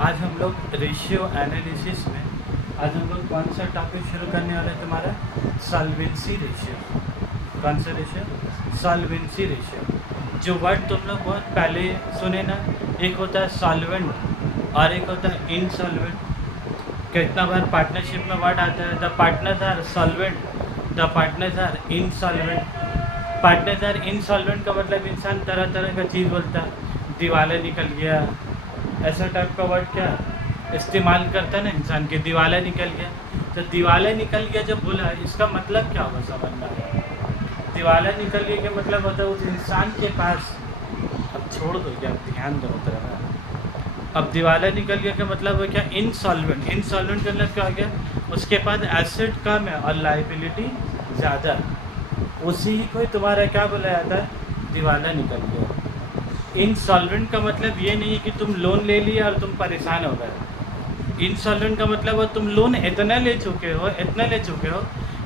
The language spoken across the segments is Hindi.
आज हम लोग रेशियो एनालिसिस में आज हम लोग कौन सा टॉपिक शुरू करने वाले हैं तुम्हारा सॉल्वेंसी रेशियो। कौन सा रेशियो? Solvency ratio. जो वर्ड तुम लोग बहुत पहले सुने ना, एक होता है सॉल्वेंट और एक होता है इनसॉल्वेंट। कितना बार पार्टनरशिप में वर्ड आता है the partners are solvent, the partners are insolvent. Partners are insolvent का मतलब इंसान तरह तरह का चीज़ बोलता है, दिवाले निकल गया, ऐसा टाइप का वर्ड क्या इस्तेमाल करता है ना इंसान के, दिवाला निकल गया। तो दिवाला निकल गया जब बोला, इसका मतलब क्या होगा समझना है? दिवाला निकल गया का मतलब होता है उस इंसान के पास, अब छोड़ दो क्या, ध्यान दो तरह। अब दिवाला निकल गया का मतलब है क्या? इनसॉल्वेंट। इनसॉल्वेंट का मतलब क्या हो गया? उसके पास एसेट कम है और लाइबिलिटी ज़्यादा। उसी को तुम्हारा क्या बोला जाता है? दिवाला निकल गया। इनसॉल्वेंट का मतलब ये नहीं है कि तुम लोन ले लिया और तुम परेशान हो गए। इनसॉल्वेंट का मतलब है तुम लोन इतना ले चुके हो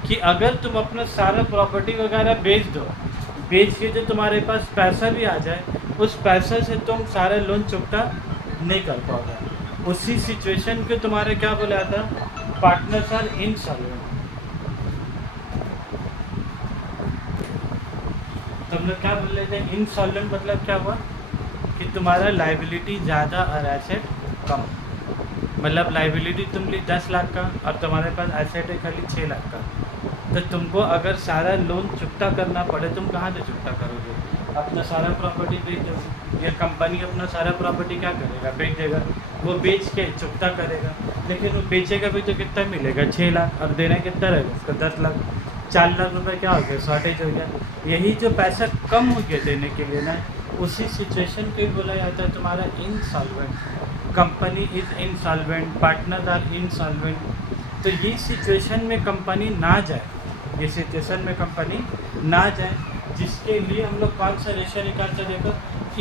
कि अगर तुम अपना सारा प्रॉपर्टी वगैरह बेच दो, बेच के जो तुम्हारे पास पैसा भी आ जाए, उस पैसा से तुम सारा लोन चुकता नहीं कर पाओगे। उसी सिचुएशन को तुम्हारे क्या बोला जाता है? Partners are insolvent. तुम लोग क्या बोल रहे थे? इनसॉल्वेंट मतलब क्या हुआ कि तुम्हारा लाइबिलिटी ज़्यादा और एसेट कम। मतलब लाइबिलिटी तुम ली 10 लाख का और तुम्हारे पास एसेट है खाली 6 लाख का। तो तुमको अगर सारा लोन चुकता करना पड़े, तुम कहाँ से चुकता करोगे? अपना सारा प्रॉपर्टी बेच दोगे। या कंपनी अपना सारा प्रॉपर्टी क्या करेगा? बेच देगा। वो बेच के चुकता करेगा, लेकिन वो बेचेगा भी तो कितना मिलेगा? 6 लाख। और देना कितना रहेगा उसका? 10 लाख। 4 लाख रुपए क्या हो गया? शॉर्टेज हो गया। यही जो पैसा कम हो गया देने के लिए ना, उसी सिचुएशन को बोला जाता है तुम्हारा insolvent. Company is insolvent, partners are insolvent. तो ये सिचुएशन में कंपनी ना जाए, ये सिचुएशन में कंपनी ना जाए, जिसके लिए हम लोग कौन सा रेशियो निकालते? देखो,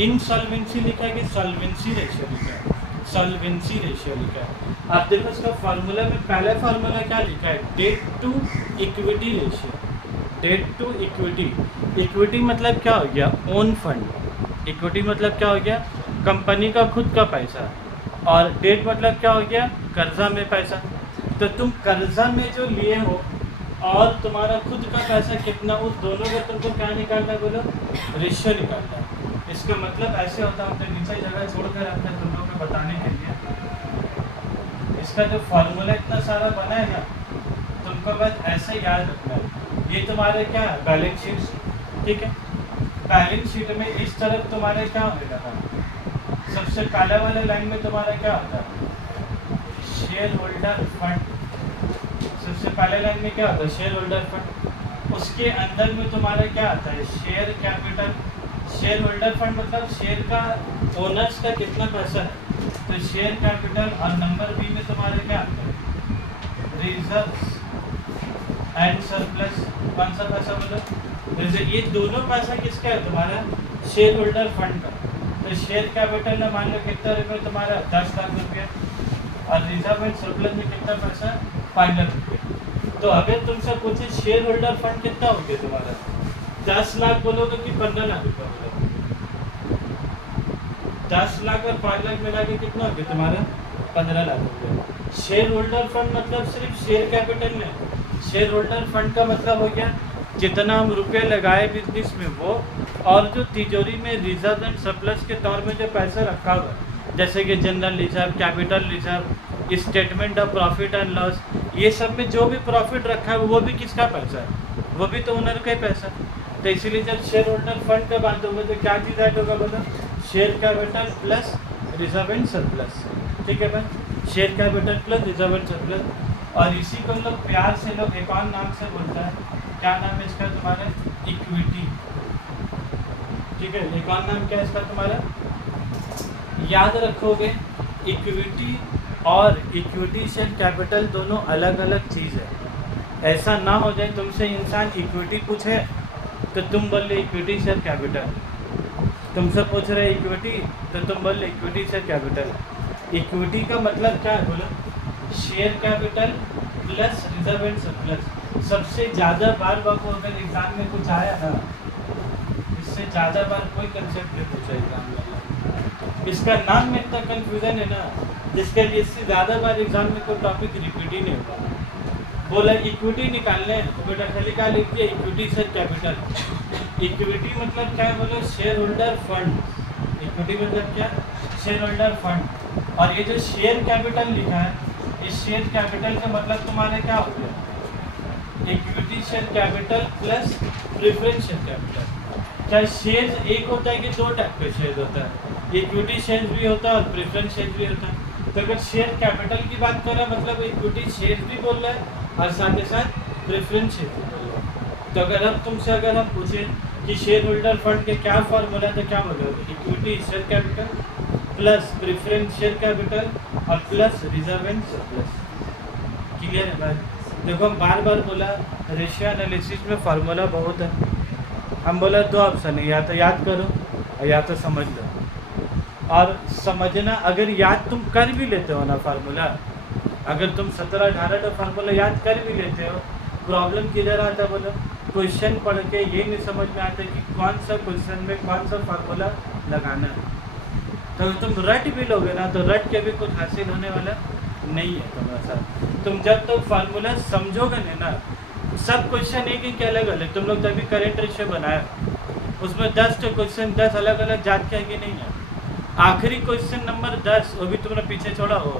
इनसॉल्वेंसी लिखा है कि सॉल्वेंसी रेशियो लिखा है? सॉल्वेंसी रेशियो लिखा है। आप देखो इसका फार्मूला में पहला फार्मूला क्या लिखा है? Debt to equity ratio. Debt to equity. Equity मतलब क्या हो गया? Own fund. इक्विटी मतलब क्या हो गया? कंपनी का खुद का पैसा। और डेट मतलब क्या हो गया? कर्जा में पैसा। तो तुम कर्जा में जो लिए हो और तुम्हारा खुद का पैसा कितना, उस दोनों का तुमको क्या निकालना है? बोलो, रेशियो निकालना है। इसका मतलब ऐसे होता है, नीचे जगह छोड़कर रखते हैं तुम लोग को बताने के लिए। इसका जो फार्मूला इतना सारा बना है ना, तुमको बस ऐसे याद रखना है। ये तुम्हारे क्या है? Balance sheet. ठीक है, बैलेंस शीट में इस तरफ तुम्हारे क्या होगा? सबसे पहले वाले लाइन में तुम्हारा क्या होता है? Share holder fund. सबसे पहले लाइन में क्या होता है? Share holder fund. उसके अंदर में तुम्हारा क्या आता है? Share capital. Share holder fund मतलब शेयर का ओनर्स का कितना पैसा है, तो शेयर कैपिटल। और नंबर बी में तुम्हारे क्या आता है? Reserves and surplus. कौन सा पैसा बोलो? ये दोनों पैसा किसका है? तुम्हारा शेयर होल्डर फंड का। तो शेयर कैपिटल में मान लो कितना रुपये तुम्हारा? 10 लाख रुपया। और रिजर्व एंड सरप्लस में कितना पैसा? 5 लाख रुपये। तो अगर तुमसे पूछे शेयर होल्डर फंड कितना हो गया तुम्हारा, 10 लाख बोलोगे कि 15 लाख रुपये बोलोगे? 10 लाख और 5 लाख मिला के कितना हो गया तुम्हारा? 15 लाख रुपये। शेयर होल्डर फंड मतलब सिर्फ शेयर कैपिटल में। शेयर होल्डर फंड का मतलब हो गया जितना हम रुपये लगाए बिजनेस में वो, और जो तिजोरी में रिजर्व एंड सरप्लस के तौर में जो पैसा रखा हुआ है, जैसे कि general reserve, capital reserve, statement of profit and loss, ये सब में जो भी प्रॉफिट रखा है वो भी किसका पैसा है? वो भी तो ओनर का ही पैसा। तो इसीलिए जब शेयर होल्डर फंड का बात होगा तो क्या चीज़ ऐड होगा? बोलो, share capital plus reserve and surplus. ठीक है भाई, share capital plus reserve and surplus. और इसी को लोग प्यार से लोग एक और नाम से बोलता है। क्या नाम है इसका तुम्हारा? इक्विटी। ठीक है, एक और नाम क्या है इसका तुम्हारा? याद रखोगे, इक्विटी और इक्विटी शेयर कैपिटल दोनों अलग अलग चीज़ है। ऐसा ना हो जाए तुमसे इंसान इक्विटी पूछे तो तुम बोल रहे इक्विटी शेयर कैपिटल, तुमसे पूछ रहे इक्विटी तो तुम बोल रहे इक्विटी शेयर कैपिटल। इक्विटी का मतलब क्या है? बोलो, share capital plus reserve and surplus. सबसे ज़्यादा बार बार अगर एग्जाम में कुछ आया ना, इससे ज़्यादा बार कोई कंसेप्ट नहीं पूछा एग्जाम में। इसका नाम में इतना कन्फ्यूज़न है ना, जिसके लिए इससे ज़्यादा बार एग्जाम में कोई टॉपिक रिपीट ही नहीं होगा। बोला इक्विटी निकालने हैं तो बेटा खाली क्या लिखिए इक्विटी शेयर कैपिटल। इक्विटी मतलब क्या है बोलो शेयर होल्डर फंड। इक्विटी मतलब क्या शेयर होल्डर फंड। और ये जो शेयर कैपिटल लिखा है इस शेयर कैपिटल का मतलब तुम्हारे क्या हो गया equity share capital plus preference share capital. क्या शेयर एक होता है कि दो टाइप के शेयर होता है इक्विटी शेयर भी होता है और प्रेफरेंस शेयर भी होता है। तो अगर शेयर कैपिटल की बात कर रहा है मतलब इक्विटी शेयर भी बोल रहा है और साथ ही साथ प्रेफरेंस शेयर भी बोल रहा है। तो अगर अब तुमसे अगर हम पूछें कि शेयर होल्डर फंड के क्या फॉर्मूला है तो क्या बोलोगे equity share capital plus preference share capital और plus reserve and surplus. Clear है बात। देखो हम बार बार बोला रेशियो एनालिसिस में फार्मूला बहुत है। हम बोला दो ऑप्शन है या तो याद करो और या तो समझ लो। और समझना अगर याद तुम कर भी लेते हो ना फार्मूला अगर तुम 17-18 का फार्मूला याद कर भी लेते हो प्रॉब्लम किधर आता बोलो क्वेश्चन पढ़ के ये नहीं समझ में आता कि कौन सा क्वेश्चन में कौन सा फार्मूला लगाना है। तो तुम रट भी लोगे ना तो रट के भी कुछ हासिल होने वाला नहीं है तुम्हारा साथ। तुम जब तक फार्मूला समझोगे नहीं ना सब क्वेश्चन एक ही अलग अलग तुम लोग तभी करेंट रेशियो बनाया उसमें 10 क्वेश्चन 10 अलग अलग जात के आगे नहीं है। आखिरी क्वेश्चन नंबर 10 वो भी तुमने पीछे छोड़ा हो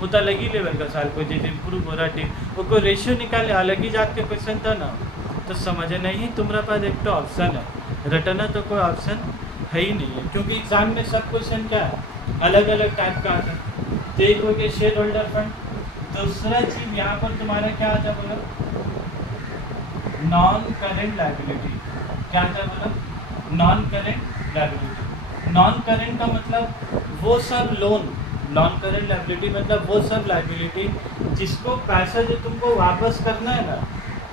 वो तो अलग ही लेवल का साल को जैसे इम्प्रूव हो रहा टीम वो कोई रेशियो निकाले अलग ही जात के क्वेश्चन था ना। तो समझना ही तुम्हारे पास एक तो ऑप्शन है रटना तो कोई ऑप्शन है ही नहीं है क्योंकि एग्जाम में सब क्वेश्चन क्या है अलग अलग टाइप का आता है। तो एक हो गया शेयर होल्डर फंड। दूसरा चीज यहाँ पर तुम्हारा क्या आता है बोलो नॉन करेंट लायबिलिटी। क्या आता है बोलो non current liability. Non current का मतलब वो सब लोन नॉन करेंट लायबिलिटी मतलब वो सब लायबिलिटी जिसको पैसा जो तुमको वापस करना है ना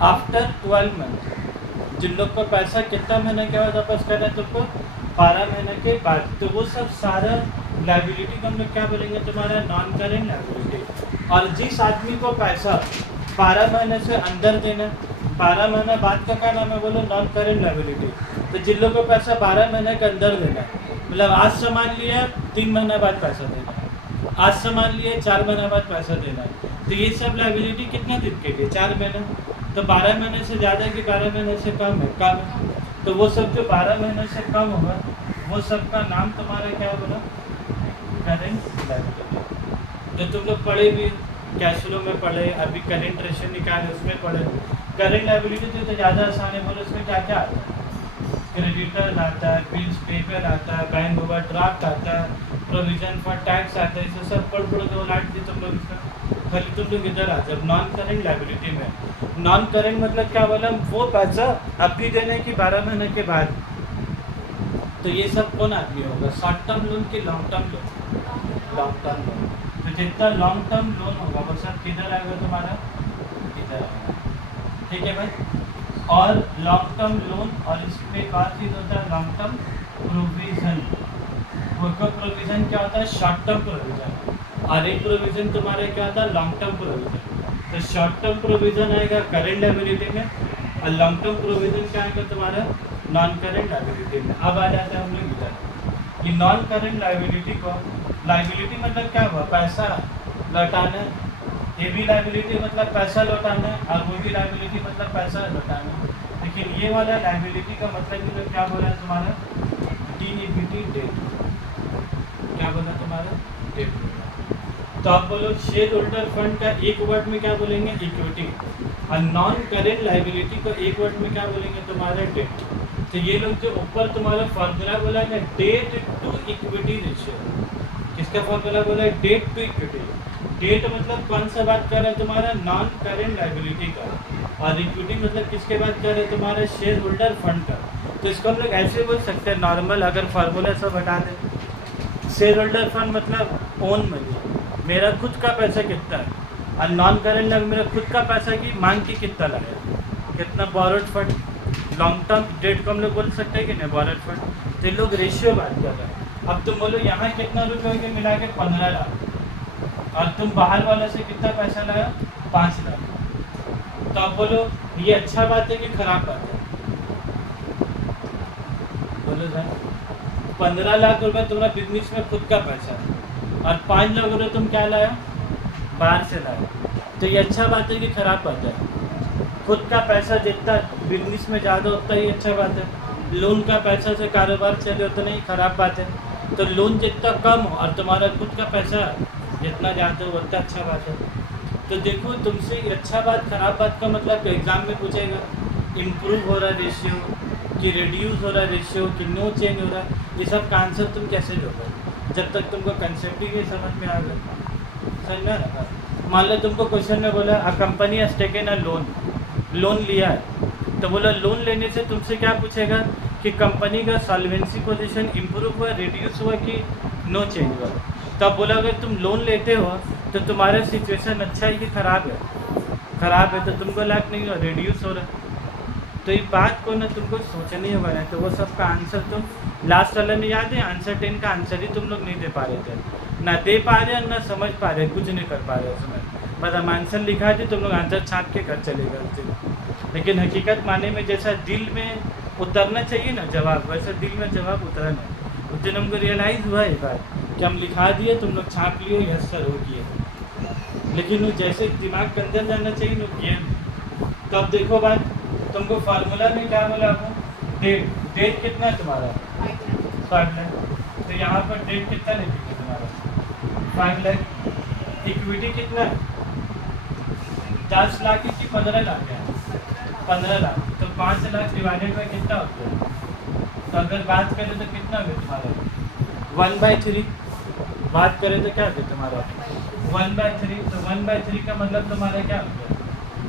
आफ्टर 12 मंथ। जिन लोग को पैसा कितना महीने के बाद वापस करना है तुमको 12 महीने के बाद। तो वो सब सारा लायबिलिटी को हम लोग क्या बोलेंगे तुम्हारा नॉन करेंट लायबिलिटी। और जिस आदमी को पैसा 12 महीने से अंदर देना 12 महीने बाद का क्या नाम है बोलो नॉन करेंट लायबिलिटी। तो जिन लोगों को पैसा 12 महीने के अंदर देना मतलब आज सामान लिया 3 महीने बाद पैसा देना आज सामान लिया 4 महीने बाद पैसा देना। तो ये सब लायबिलिटी कितना दिन के लिए 4 महीने। तो 12 महीने से ज़्यादा कि 12 महीने से कम है कम है। तो वो सब जो 12 महीने से कम होगा वो सब का नाम तुम्हारा क्या बोला करेंट लायबिलिटी। जो तुम लोग पढ़े भी कैश फ्लो में पढ़े अभी करेंट रेशियो निकाले उसमें पढ़े करेंट लायबिलिटी तो ज़्यादा आसान है बोलो उसमें क्या क्या आता है क्रेडिटर आता है बिल्स पेपर आता है बैंक ओवरड्राफ्ट आता है प्रोविजन फॉर टैक्स आता है इसे सब पढ़ के लाट दी तुम लोग इसका खाली तुम लोग इधर आ जब नॉन करेंट लायबिलिटी में नॉन करेंट मतलब क्या बोला वो पैसा अभी देने की 12 महीने के बाद। तो ये सब कौन आदमी होगा शॉर्ट टर्म लोन की long term loan long term loan. तो जितना लॉन्ग टर्म लोन होगा वो सब किधर आएगा तुम्हारा इधर आएगा। ठीक है भाई। और लॉन्ग टर्म लोन और इसमें एक और चीज़ होता है लॉन्ग टर्म प्रोविज़न। वो प्रोविज़न क्या होता है शॉर्ट टर्म प्रोविज़न और एक प्रोविज़न तुम्हारा क्या होता है लॉन्ग टर्म प्रोविज़न। तो शॉर्ट टर्म प्रोविज़न आएगा करेंट लायबिलिटी में और लॉन्ग टर्म प्रोविज़न क्या आएगा तुम्हारा नॉन करेंट लायबिलिटी में। अब आ जाता है हम लोग इधर कि नॉन करेंट लायबिलिटी को लायबिलिटी मतलब क्या हुआ पैसा लौटाना। ये भी लायबिलिटी मतलब पैसा लौटाना और वो भी लायबिलिटी मतलब पैसा लौटाना। लेकिन ये वाला लायबिलिटी का मतलब कि क्या बोला है तुम्हारा डी इक्विटी डेट। क्या बोला तुम्हारा डेट। तो आप बोलो शेयर होल्डर फंड का एक वर्ड में क्या बोलेंगे इक्विटी और नॉन करेंट लायबिलिटी को एक वर्ड में क्या बोलेंगे तुम्हारा डेट। तो ये लोग जो ऊपर तुम्हारा फॉर्मूला बोला है ना डेट टू इक्विटी रेशियो किसका फॉर्मूला बोला है डेट टू इक्विटी। डेट मतलब कौन सा बात कर रहा है तुम्हारा नॉन करेंट लायबिलिटी का और इक्विटी मतलब किसके बात कर रहे हैं तुम्हारे शेयर होल्डर फंड का। तो इसको हम लोग ऐसे बोल सकते हैं नॉर्मल अगर फार्मूला सब हटा दें शेयर होल्डर फंड मतलब ओन मनी मेरा खुद का पैसा कितना है और नॉन करेंट लायबिलिटी मेरा खुद का पैसा की मांग के कितना लगा कितना borrowed fund long term debt को हम लोग बोल सकते हैं कि नहीं बोरोड फंड। तो लोग रेशियो बात कर रहे हैं। अब तुम बोलो यहाँ कितना रुपये के मिला के 15 लाख और तुम बाहर वाला से कितना पैसा लाया 5 लाख। तो आप बोलो ये अच्छा बात है कि खराब बात है बोलो सर 15 लाख रुपए तुम्हारा बिजनेस में खुद का पैसा है और 5 लाख रुपये तुम क्या लाया, बाहर से लाया। तो ये अच्छा बात है कि खराब बात है? खुद का पैसा जितना बिजनेस में ज़्यादा उतना ही अच्छा बात है। लोन का पैसा से कारोबार चले उतना ही खराब बात है। तो लोन जितना कम हो और तुम्हारा खुद का पैसा जितना ज़्यादा हो उतना अच्छा बात है। तो देखो तुमसे अच्छा बात खराब बात का मतलब एग्ज़ाम में पूछेगा, इम्प्रूव हो रहा है रेशियो कि रिड्यूस हो रहा है रेशियो कि नो चेंज हो रहा है, ये सब का आंसर तुम कैसे दोगे जब तक तुमको कंसेप्ट ही नहीं समझ में आ गया। समझ में आ रहा? मान लो तुमको क्वेश्चन में बोला a company has taken a loan लिया है, तो बोला लोन लेने से तुमसे क्या पूछेगा कि कंपनी का सॉल्वेंसी पोजीशन इम्प्रूव हुआ, रिड्यूस हुआ कि नो चेंज हुआ। तब बोला अगर तुम लोन लेते हो तो तुम्हारा सिचुएशन अच्छा है कि ख़राब है, ख़राब है तो तुमको लाभ नहीं हो, रिड्यूस हो रहा। तो ये बात को ना तुमको सोचनी होगा ना, तो वो सब का आंसर तुम लास्ट वाले में याद है आंसर 10 का आंसर ही तुम लोग नहीं दे पा रहे थे, ना दे पा रहे ना समझ पा रहे, कुछ नहीं कर पा रहे उसमें। मतलब आंसर लिखा थी तुम लोग आंसर छाप के घर चले गए, लेकिन हकीकत माने में जैसा दिल में उतरना चाहिए ना जवाब, वैसा दिल में जवाब उतरा नहीं। उस दिन हमको रियलाइज़ हुआ ये बात कि हम लिखा दिए, तुम लोग छाप लियो, यस सर हो किए, लेकिन वो जैसे दिमाग के अंदर जाना चाहिए ना किया। तो अब देखो बात, तुमको फार्मूला में क्या बोला आपको, डेट कितना है तुम्हारा 5 लाख, तो यहाँ पर डेट कितना लिखेंगे तुम्हारा 5 लाख। इक्विटी कितना है 10 लाख की 15 लाख है, 15 लाख, तो 5 लाख डिवाइडेड बाई कितना होता है, तो अगर बात करें तो कितना होगा तुम्हारा 1/3, बात करें तो क्या होगा तुम्हारा 1/3, तो 1/3 का मतलब तुम्हारा क्या होगा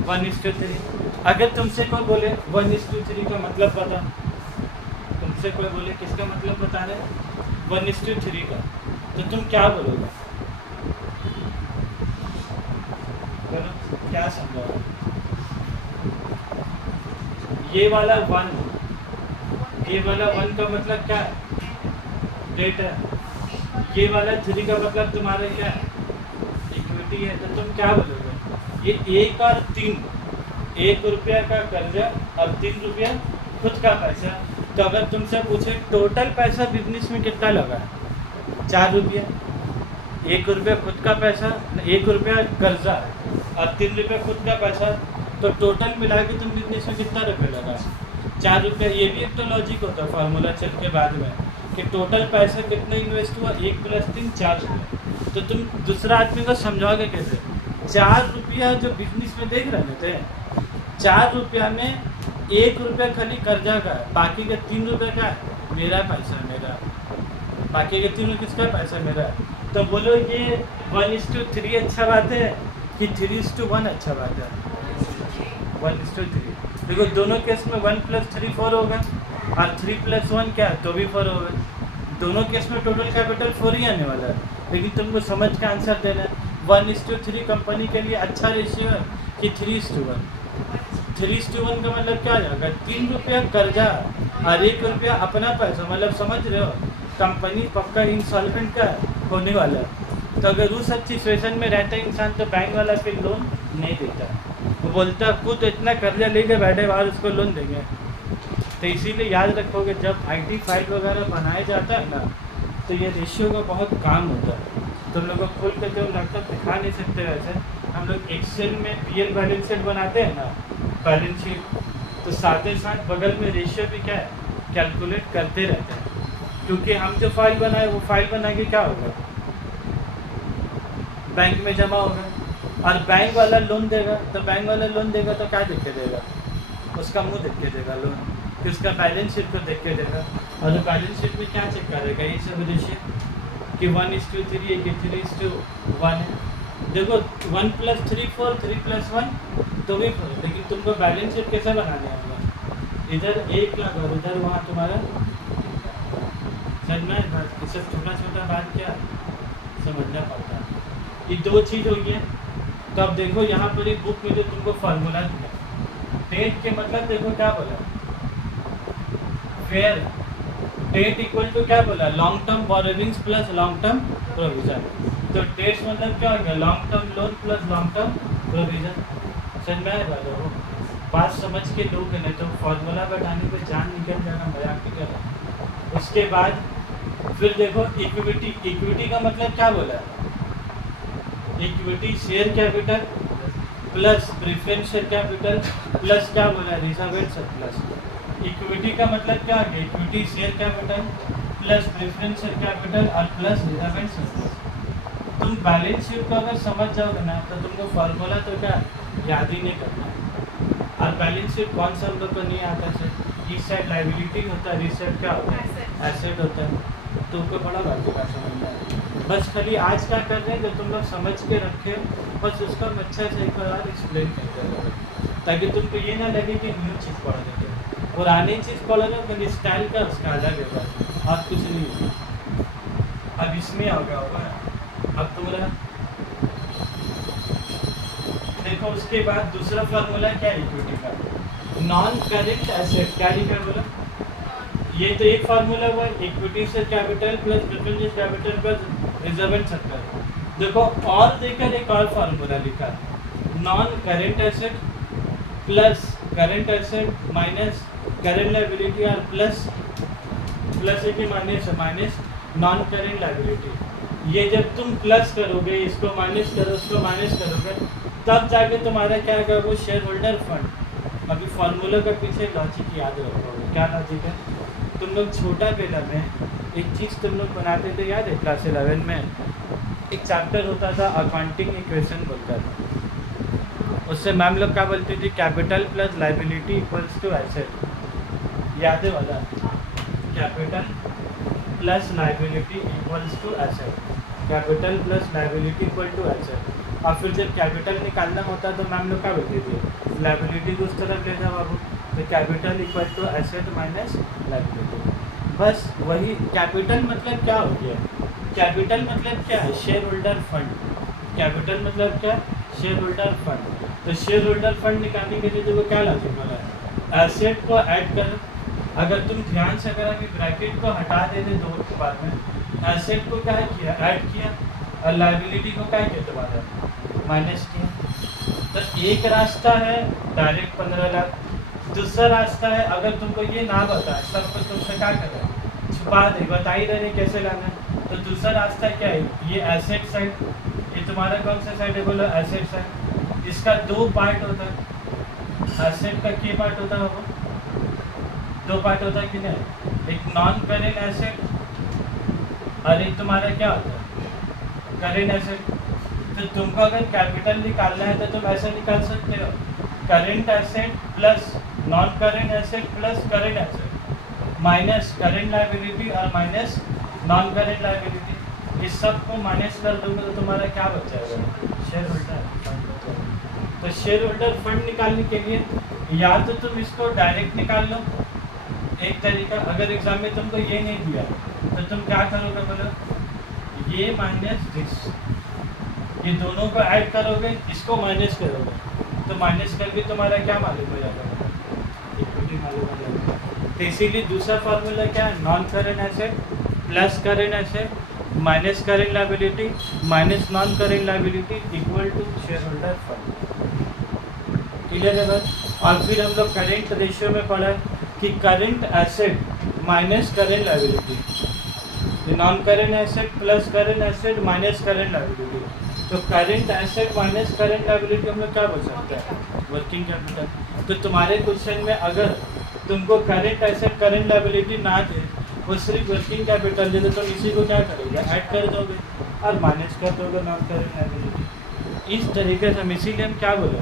1:3। अगर तुमसे कोई बोले 1:3 का मतलब बता, तुमसे कोई बोले किसका मतलब बता रहे 1:3 का, तो तुम क्या बोलोगे, क्या समझो। ये वाला 1 का मतलब क्या है, डेट है। ये वाला 3 का मतलब तुम्हारा क्या है, इक्विटी है। तो तुम क्या बोलोगे, ये 1 और 3, 1 रुपया का कर्जा और 3 रुपया खुद का पैसा। तो अगर तुमसे पूछे टोटल पैसा बिजनेस में कितना लगा है 4 रुपया, 1 रुपया खुद का पैसा, 1 रुपया कर्जा और 3 रुपया खुद का पैसा, तो टोटल मिला के तुम बिजनेस में कितना रुपया लगा है 4 रुपया। ये भी एक तो लॉजिक होता है फार्मूला चल के बाद में कि टोटल पैसा कितना इन्वेस्ट हुआ, 1 + 3 4 रुपये। तो तुम दूसरा आदमी को समझाओगे कैसे, 4 रुपया जो बिजनेस में देख रहे थे, 4 रुपया में 1 रुपया खाली कर्जा का है, बाकी का 3 रुपये का है मेरा पैसा, मेरा बाकी के 3 किसका पैसा, मेरा। तो बोलो ये 1:3 अच्छा बात है कि 3:1 अच्छा बात है, 1:3। देखो दोनों केस में 1 + 3 4 होगा और 3 + 1 क्या है तो भी 4 होगा। दोनों केस में टोटल कैपिटल 4 ही आने वाला है, लेकिन तुमको समझ का आंसर देना है। 1:3 कंपनी के लिए अच्छा रेशियो है कि 3:1। 3:1 का मतलब क्या जाएगा, 3 रुपया कर्जा और 1 रुपया अपना पैसा, मतलब समझ रहे हो कंपनी पक्का इंसॉल्वेंट का होने वाला है। तो अगर उस सिचुएशन में रहता है इंसान तो बैंक वाला फिर लोन नहीं देता, वो बोलता खुद इतना कर्जा लेके बैठे बाद उसको लोन देंगे। तो इसीलिए याद रखोगे जब IT फाइल वगैरह बनाया जाता है ना, तो ये रेशियो का बहुत काम होता है। तुम लोग को खोल कर जो लैपटॉप दिखा नहीं सकते, वैसे हम लोग एक्सेल में PL बैलेंस शीट बनाते हैं ना, बैलेंस शीट, तो साथ ही साथ बगल में रेशियो भी क्या है कैलकुलेट करते रहते हैं, क्योंकि हम जो फाइल बनाए वो फाइल बना के क्या होगा बैंक में जमा होगा, और बैंक वाला लोन देगा, तो बैंक वाला लोन देगा तो क्या देख के देगा, उसका मुंह देख के देगा लोन, कि उसका बैलेंस शीट को देख के देगा। और बैलेंस शीट में क्या चेक करेगा, ये सब रेशियो कि 1:3 है कि 3:1 है। देखो 1 + 3 4, 3 + 1 तो भी 4, लेकिन तुमको बैलेंस शीट कैसे बनाने आएगा, इधर 1 लाख और इधर वहाँ तुम्हारा समझ में बात, ये सब छोटा छोटा बात क्या समझना पड़ता है। ये 2 चीज़ हो गई। तो अब देखो यहाँ पर एक बुक में जो तुमको फार्मूला दिया, डेट के मतलब देखो क्या बोला, फेयर डेट इक्वल टू क्या बोला, long term borrowings plus long term provision. तो डेट मतलब क्या होगा, long term loan plus long term provision. समझ में आएगा लोगों, बात समझ के लोग नहीं तो फार्मूला बैठाने पे जान निकल जाना, मजाक नहीं कर रहा। उसके बाद फिर देखो इक्विटी, इक्विटी का मतलब क्या बोला? Equity share capital plus preference share capital plus क्या बोला? Reserve and surplus. इक्विटी का मतलब क्या है? Equity share capital plus preference share capital और प्लस रिजर्व एंड सरप्लस। तुम बैलेंस शीट को अगर समझ जाओगे ना तो तुमको फार्मूला तो क्या याद ही नहीं करना है। और बैलेंस शीट कौन सा हम लोग को नहीं आता सर? इस साइड लाइबिलिटी होता है, इस साइड क्या होता है? एसेट होता है। तुमको बड़ा बात का समझना है। बस खाली आज क्या कर रहे हैं जो तुम लोग समझ के रखे, बस उसका हम अच्छा से एक बार एक्सप्लेन करते रहो, ताकि तुमको ये ना लगे कि न्यू चीज़ पढ़ रहे थे। पुरानी चीज़ पढ़ रहे हो फिर स्टाइल का उसका अलग है, बस और कुछ नहीं है। अब इसमें आ गया होगा, अब तुम्हारा देखो। उसके बाद दूसरा फार्मूला क्या है इक्विटी का? Non current asset. क्या लिखा बोला? ये तो एक फार्मूला हुआ, इक्विटी से capital plus preference capital plus reserve and surplus. देखो और देकर एक और फार्मूला लिखा, non current asset plus current asset minus current liability और प्लस प्लस एक minus minus non current liability. ये जब तुम प्लस करोगे, इसको माइनस करो, उसको माइनस करोगे, तब जाके तुम्हारा क्या होगा? वो शेयर होल्डर फंड। अभी फार्मूला का पीछे लॉजिक याद रखोगे। क्या लॉजिक है? तुम लोग छोटा बेला में एक चीज़ तुम लोग बनाते थे, याद है? क्लास 11 में एक चैप्टर होता था अकाउंटिंग इक्वेशन बोलता था। उससे मैम लोग क्या बोलती थी? Capital plus liability equals to asset. याद है वाला? Capital plus liability equals to asset. Capital plus liability equal to asset. और फिर जब कैपिटल निकालना होता तो मैम लोग क्या बोलती थी? लायबिलिटी को उस तरफ ले जाओ बाबू, तो capital equal to asset minus liability. बस वही। कैपिटल मतलब क्या हो गया? कैपिटल मतलब क्या है? Share holder fund. कैपिटल मतलब क्या? Share holder fund. तो शेयर होल्डर फंड निकालने के लिए तो वो क्या लॉजिक बोला है? एसेट को ऐड करो। अगर तुम ध्यान से अगर अभी ब्रैकेट को हटा देते दो के बाद में, एसेट को क्या किया? ऐड किया, और लायबिलिटी को क्या किया? तुम्हारा माइनस किया। तो एक रास्ता है डायरेक्ट 15 लाख, दूसरा रास्ता है अगर तुमको ये ना बताए, सब कुछ तुमसे क्या कर रहे हैं? छुपा दे, बता ही रहे कैसे लाना है। तो दूसरा रास्ता क्या है? ये एसेट साइड, ये तुम्हारा कौन सा साइड है? बोलो एसेट साइड। इसका दो पार्ट होता है। एसेट का क्या पार्ट होता है? वो दो पार्ट होता है कि नहीं? एक नॉन करेंट एसेट और एक तुम्हारा क्या होता है? Current asset. तो तुमको अगर कैपिटल निकालना है तो तुम ऐसे निकाल सकते हो, current asset plus non current asset plus current asset minus current liability और माइनस नॉन करेंट लायबिलिटी। इस सब को माइनस कर दोगे तो तुम्हारा क्या बच जाएगा? Share holder fund. तो शेयर होल्डर फंड निकालने के लिए या तो तुम इसको डायरेक्ट निकाल लो, एक तरीका। अगर एग्जाम में तुमको ये नहीं दिया तो तुम क्या करोगे? बोलो ये माइनस दिस, ये दोनों को ऐड करोगे, इसको माइनस करोगे, तो माइनस करके तुम्हारा क्या मालूम हो जाएगा? इक्विटी मालूम हो जाएगा। तो इसीलिए दूसरा फार्मूला क्या है? Non current asset plus current asset minus current liability minus non current liability equal to share holder fund. Clear है बस? और फिर हम लोग करेंट रेशियो में पढ़ा कि current asset minus current liability, non current asset plus current asset minus current liability. तो current asset minus current liability हम लोग क्या बोल सकते हैं? Working capital. तो तुम्हारे क्वेश्चन में अगर तुमको करेंट एसेट करेंट लायबिलिटी ना दे, वो सिर्फ वर्किंग कैपिटल दे, तो तुम इसी को क्या करोगे? ऐड कर दोगे और माइनस कर दोगे नॉन करेंट लायबिलिटी। इस तरीके से हम इसीलिए हम क्या बोले,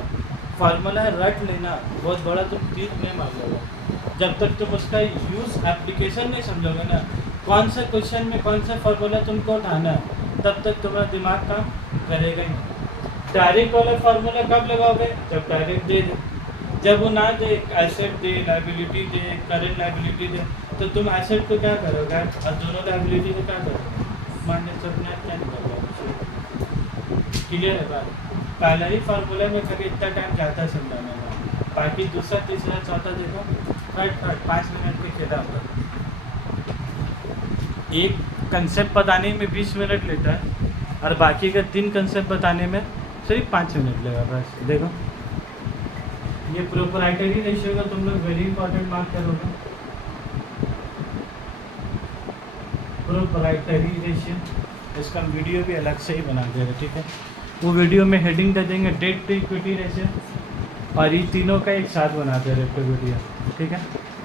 फार्मूला रट लेना बहुत बड़ा तुम तीर नहीं मार लोगे जब तक तुम उसका यूज़ एप्लीकेशन नहीं समझोगे ना। कौन सा क्वेश्चन में कौन सा फार्मूला तुमको उठाना है, तब तक तुम्हारा दिमाग काम करेगा ही नहीं। डायरेक्ट वाला फार्मूला कब लगाओगे? जब डायरेक्ट दे दे। जब वो ना दे, एसेट दे, लायबिलिटी दे, करेंट लायबिलिटी दे, तो तुम एसेट को क्या करोगे और दोनों लायबिलिटी को क्या करोगे? माइनस करना क्या निकलेगा? क्लियर है बात? पहला ही फार्मूला में कभी इतना टाइम जाता है समझाने में, बाकी दूसरा तीसरा चौथा देखो फट 5 मिनट के खेला होता। एक कंसेप्ट बताने में 20 मिनट लेता है और बाकी का 3 कंसेप्ट बताने में सिर्फ 5 मिनट लेगा बस। देखो ये प्रोप्राइटरी रेशियो का तुम लोग वेरी इंपॉर्टेंट मार्क करोगे। प्रोप्राइटरी रेशियो, इसका हम वीडियो भी अलग से ही बना दे रहे, ठीक है। वो वीडियो में हेडिंग दे देंगे डेट टू इक्विटी रेशियो, और ये तीनों का एक साथ बना दे रहे वीडियो, ठीक है।